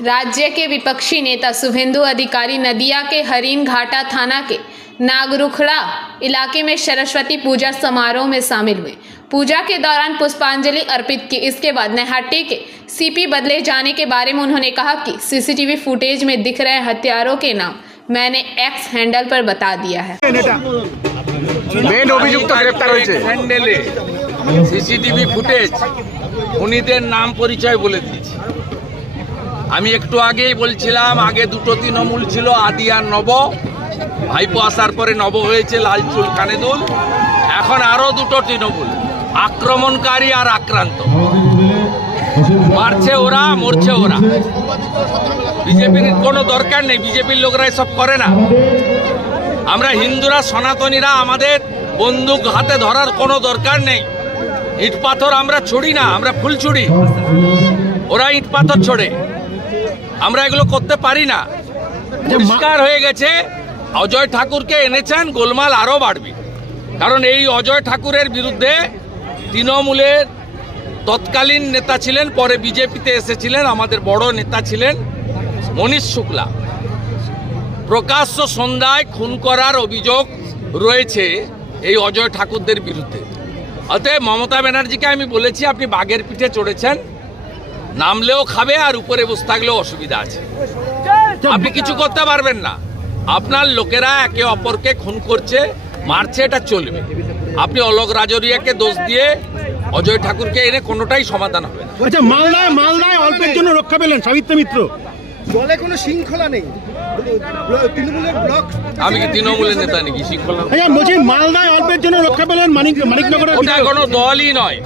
राज्य के विपक्षी नेता शुभेंदु अधिकारी नदिया के हरिन घाटा थाना के नागरुखड़ा इलाके में सरस्वती पूजा समारोह में शामिल हुए। पूजा के दौरान पुष्पांजलि अर्पित की। इसके बाद नैहाटी के सीपी बदले जाने के बारे में उन्होंने कहा कि सीसीटीवी फुटेज में दिख रहे हत्यारों के नाम मैंने एक्स हैंडल पर बता दिया है। मेन अभियुक्त ग्रेप्तार হয়েছে হ্যান্ডেলে সিসিটিভি ফুটেজ উনিদের নাম পরিচয় বলে দিয়েছি। আমি একটু আগেই বলছিলাম আগে দুটো তৃণমূল ছিল আদি আর নব, ভাইপো আসার পরে নব হয়েছে লাল চুল কানে দুল, এখন আরো দুটো তৃণমূল আক্রমণকারী আর আক্রান্ত, মারছে ওরা মরছে ওরা। বিজেপির কোনো দরকার নেই, বিজেপির লোকরা এসব করে না। আমরা হিন্দুরা সনাতনীরা আমাদের বন্দুক হাতে ধরার কোনো দরকার নেই। ইট পাথর আমরা ছুড়ি না, আমরা ফুল ছুড়ি, ওরা ইট পাথর ছোড়ে। আমরা এগুলো করতে পারি না। পরিষ্কার হয়ে গেছে অজয় ঠাকুরকে এনেছেন, গোলমাল আরো বাড়বে। কারণ এই অজয় ঠাকুরের বিরুদ্ধে তৃণমূলের তৎকালীন নেতা ছিলেন, পরে বিজেপিতে এসেছিলেন, আমাদের বড় নেতা ছিলেন মনীষ শুক্লা। প্রকাশ্য সন্ধ্যায় খুন করার অভিযোগ রয়েছে এই অজয় ঠাকুরদের বিরুদ্ধে। অতএব মমতা ব্যানার্জিকে আমি বলেছি আপনি বাঘের পিঠে চড়েছেন, নামলেও খাবে আর উপরে বসে থাকলেও অসুবিধা আছে, আপনি কিছু করতে পারবেন না। আপনার লোকেরা একে অপরকে খুন করছে মারছে, এটা চলবে। আপনি অলোক রাজরিয়াকে দোষ দিয়ে অজয় ঠাকুরকে এনে কোনোটাই সমাধান হবে না। আচ্ছা, মালদায় অল্পের জন্য রক্ষা পেলেন সাবিত্রী মিত্র, দলে কোনো শৃঙ্খলা নেই, তৃণমূলের ব্লক। আমি কি তৃণমূলের নেতা নাকি শৃঙ্খলা? বলছি মালদায় অল্পের জন্য রক্ষা পেলেন মানিকনগরের। ওটা কোনো দলই নয়,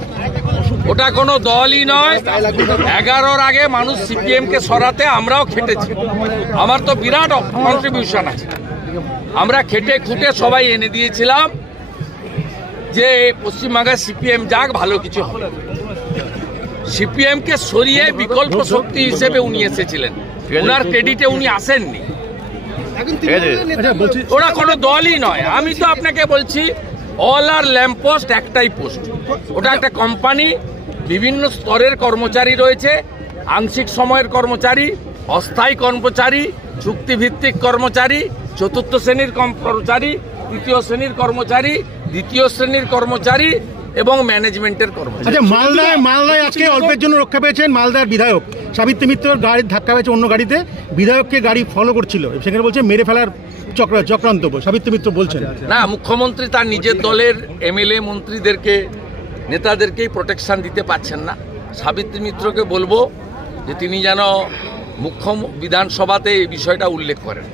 ওটা কোনো দলই নয়। 11-র আগে মানুষ সিপিএম কে সরাতে আমরাও খেটেছি, আমার তো বিরাট কন্ট্রিবিউশন আছে। আমরা খেটে খুঁটে সবাই এনে দিয়েছিলাম যে পশ্চিমবঙ্গে সিপিএম যাক, ভালো কিছু হবে। সিপিএম কে সরিয়ে বিকল্প শক্তি হিসেবে উনি এসেছিলেন, ওনার ক্রেডিটে উনি আসেননি। ওরা কোনো দলই নয়। আমি তো আপনাকে বলছি অল আর ল্যাম্প পোস্ট একটাই পোস্ট, ওটা একটা কোম্পানি। বিভিন্ন স্তরের কর্মচারী রয়েছে, আংশিক সময়ের কর্মচারী, অস্থায়ী কর্মচারী, চুক্তিভিত্তিক কর্মচারী, চতুর্থ শ্রেণীর কর্মচারী, তৃতীয় শ্রেণীর কর্মচারী, দ্বিতীয় শ্রেণীর কর্মচারী এবং ম্যানেজমেন্টের কর্মচারী। আচ্ছা, মালদায় আজকে অল্পের জন্য রক্ষা পেয়েছেন মালদার বিধায়ক সাবিত্রী মিত্রর গাড়ির ধাক্কা পেয়েছে অন্য গাড়িতে, বিধায়ককে গাড়ি ফলো করছিল, সেখানে বলছে মেরে ফেলার চক্রান্ত সাবিত্রী মিত্র বলছেন। না, মুখ্যমন্ত্রী তার নিজের দলের এমএলএ মন্ত্রীদেরকে নেতাদেরকেই প্রোটেকশন দিতে পারছেন না। সাবিত্রী মিত্রকে বলবো যে তিনি যেন মুখ্য বিধানসভাতে এই বিষয়টা উল্লেখ করেন,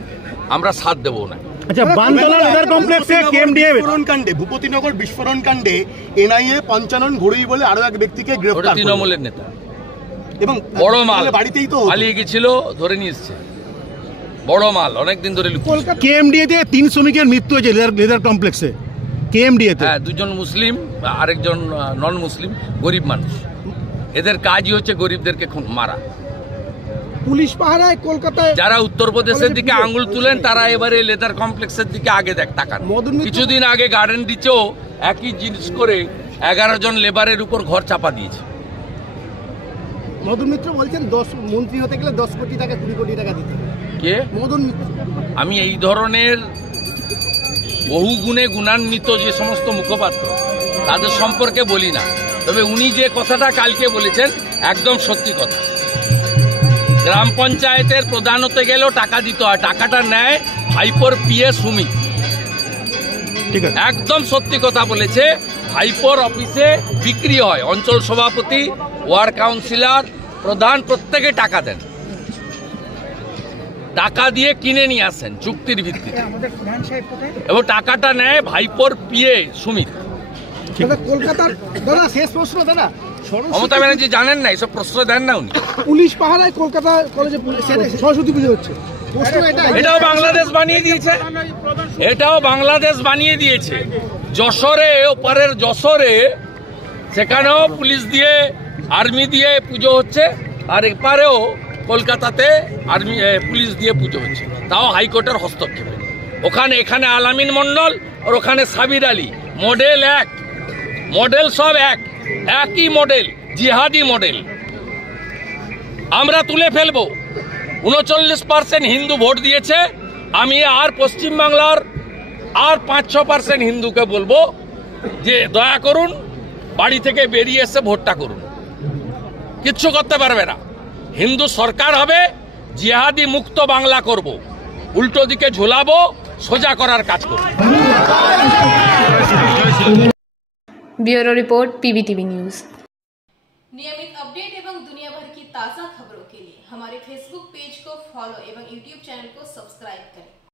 আমরা সাথ দেব না। আচ্ছা, বানতলা লেদার কমপ্লেক্সে কেএমডিএ বিস্ফোরণ কাণ্ডে, ভূপতিনগর বিস্ফোরণ কাণ্ডে এনআইএ পঞ্চানন ঘড়ুই বলে আরো এক ব্যক্তিকে গ্রেফতার। তৃণমূলের নেতা এবং বড় মাল বাড়িতেই তো পালিয়ে গেছিল, ধরে নিয়ে এসছে। বড় মাল অনেকদিন ধরে কেএমডিএতে 3 শ্রমিকের মৃত্যু হয়েছে লেদার কমপ্লেক্সে কেএমডিএতে। হ্যাঁ, 2জন মুসলিম, আরেকজন নন মুসলিম, গরিব মানুষ। এদের কাজই হচ্ছে গরিবদেরকে মারা। পুলিশ পাহারায় কলকাতায় যারা উত্তরপ্রদেশের দিকে আঙ্গুল তুলেন তারা এবারে লেদার কমপ্লেক্সের দিকে আগে তাকান। কিছুদিন আগে গার্ডেন রিচেও একই জিনিস করে 11 জন লেবারের উপর ঘর চাপা দিয়েছে। মদন মিত্র বলছেন 10 মন্ত্রী হতে গেলে 10 কোটি টাকা 20 কোটি টাকা দিতে হবে। কে? মদন মিত্র। আমি এই ধরনের বহু গুণে গুণান্বিত যে সমস্ত মুখপাত্র তাদের সম্পর্কে বলি না, তবে উনি যে কথাটা কালকে বলেছেন একদম সত্যি কথা। গ্রাম পঞ্চায়েতের প্রধান হতে গেলেও টাকা দিতে হয়, টাকাটা নেয় ভাইপোর পিএ সুমিত। ঠিক আছে, একদম সত্যি কথা বলেছে। ভাইপোর অফিসে বিক্রি হয়, অঞ্চল সভাপতি, ওয়ার্ড কাউন্সিলর, প্রধান প্রত্যেকে টাকা দেন, টাকা দিয়ে কিনে নিয়ে আসেন চুক্তির ভিত্তিতে, এবং টাকাটা নেয় ভাইপোর পিএ সুমিত। কলকাতার দাদা শেষ প্রশ্ন, দাদা মমতা ব্যানার্জি জানেন না, এসব প্রশ্রয় দেন না উনি। পুলিশ পাহারায় কলকাতা কলেজে সরস্বতী পুজো হচ্ছে, এটাও বাংলাদেশ বানিয়ে দিয়েছে, এটাও বাংলাদেশ বানিয়ে দিয়েছে। যশোরে, ওপারের যশোরে, সেখানেও পুলিশ দিয়ে আর্মি দিয়ে পুজো হচ্ছে, আর এপারেও কলকাতাতে আর্মি পুলিশ দিয়ে পুজো হচ্ছে, তাও হাইকোর্টের হস্তক্ষেপে। এখানে আলামিন মন্ডল আর ওখানে সাবির আলী, মডেল এক, মডেল সব একই মডেল, জিহাদি মডেল। আমরা তুলে ফেলবো। 39% হিন্দু ভোট দিয়েছে। আমি আর পশ্চিমবাংলার আর 5-6% হিন্দুকে বলবো যে দয়া করুন, বাড়ি থেকে বেরিয়ে এসে ভোটটা করুন। কিচ্ছু করতে পারবে না। হিন্দু সরকার হবে, জিহাদি মুক্ত বাংলা করব, উল্টো দিকে ঝুলাবো, সোজা করার কাজ করব। Bureau report PBTV news. नियमित अपडेट एवं दुनिया भर की ताज़ा खबरों के लिए हमारे फेसबुक पेज को फॉलो एवं यूट्यूब चैनल को सब्सक्राइब करें।